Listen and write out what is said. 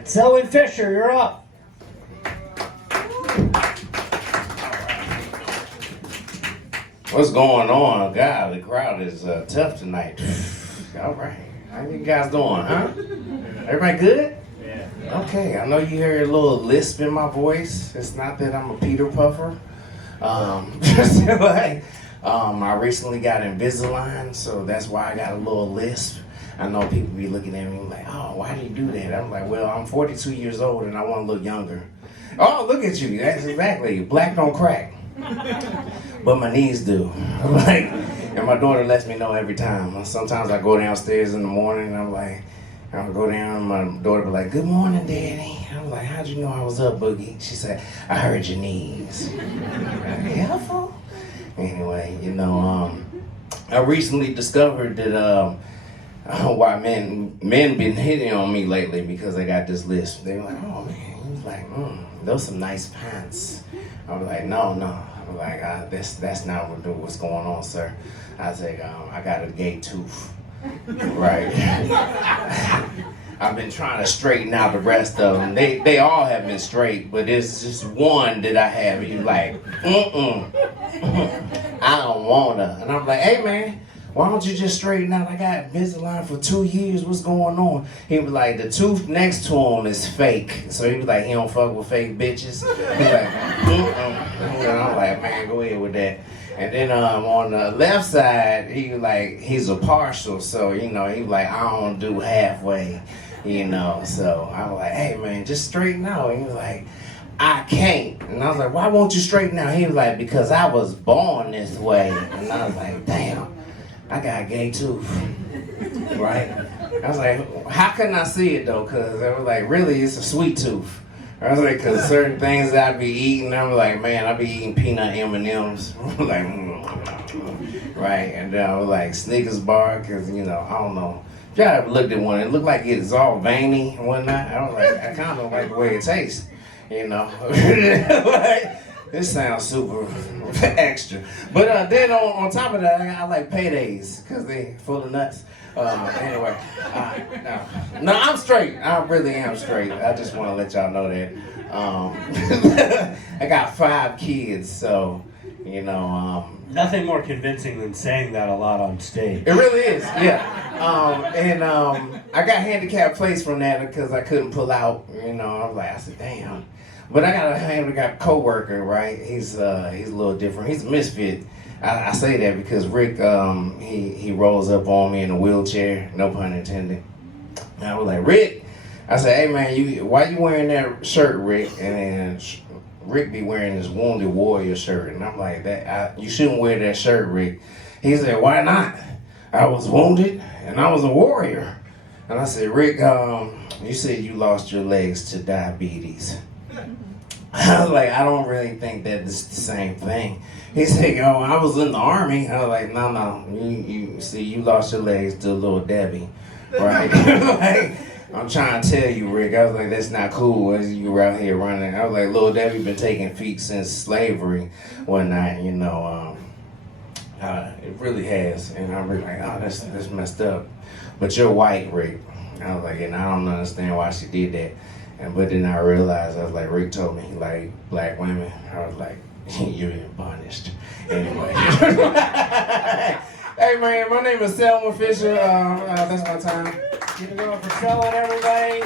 right, Selwyn Fisher, you're up. What's going on? God, the crowd is tough tonight. All right. How you guys doing, huh? Everybody good? Yeah. Okay, I know you hear a little lisp in my voice. It's not that I'm a Peter Puffer. I recently got Invisalign, so that's why I got a little lisp. I know people be looking at me like, oh, why do you do that? I'm like, well, I'm 42 years old and I want to look younger. Oh, look at you. That's exactly. Black don't crack. But my knees do. And my daughter lets me know every time. Sometimes I go downstairs in the morning and I'm like, I'll go down and my daughter be like, good morning, Daddy. I'm like, how'd you know I was up, Boogie? She said, I heard your knees. Helpful? Anyway, I recently discovered that why men been hitting on me lately because they got this list. They were like, oh man, he was like, those some nice pants. I was like, no. I was like, that's not what's going on, sir. I said, I got a gay tooth, right? I've been trying to straighten out the rest of them. They all have been straight, but there's just one that I have. He's like, I don't wanna. And I'm like, hey man, why don't you just straighten out? I got Invisalign for 2 years. What's going on? He was like, the tooth next to him is fake. So he was like, he don't fuck with fake bitches. He's like, And I'm like, man, go ahead with that. And then on the left side, he was like, he's a partial. So, he was like, I don't do halfway, So I was like, hey man, just straighten out. And he was like, I can't. And I was like, why won't you straighten out? He was like, because I was born this way. And I was like, damn. I got a gay tooth, right? I was like, how can I see it though? Cause I was like, really, it's a sweet tooth. I was like, cause certain things that I be eating, I was like, man, I be eating peanut M&Ms, like, right? And then I was like, Snickers bar, cause I don't know. If y'all ever looked at one, it looked like it's all veiny and whatnot. I was like, I kind of don't like the way it tastes, like, this sounds super extra. But then on top of that, I like paydays because they full of nuts. Anyway, no, I'm straight. I really am straight. I just want to let y'all know that. I got 5 kids, so, Nothing more convincing than saying that a lot on stage. It really is, yeah. I got handicapped placed from that because I couldn't pull out. I said, damn. But I got a co-worker, right? He's a little different. He's a misfit. I say that because Rick, he rolls up on me in a wheelchair, no pun intended. And I was like, Rick, I said, hey man, why you wearing that shirt, Rick? And then Rick be wearing this Wounded Warrior shirt, and I'm like, you shouldn't wear that shirt, Rick. He said, why not? I was wounded and I was a warrior. And I said, Rick, you said you lost your legs to diabetes. I was like, I don't really think that it's the same thing. He said, I was in the army. I was like, no, you see, you lost your legs to Little Debbie, right? Like, I'm trying to tell you, Rick. I was like, that's not cool as you were out here running. I was like, Little Debbie been taking feet since slavery, whatnot, it really has. And I'm really like, oh, that's messed up. But you're white, Rick. I was like, and I don't understand why she did that. But then I realized, I was like, Rick told me he liked black women. I was like, you're punished. Anyway. Hey man, my name is Selwyn Fisher. That's my time. Keep it going for Selwyn, everybody.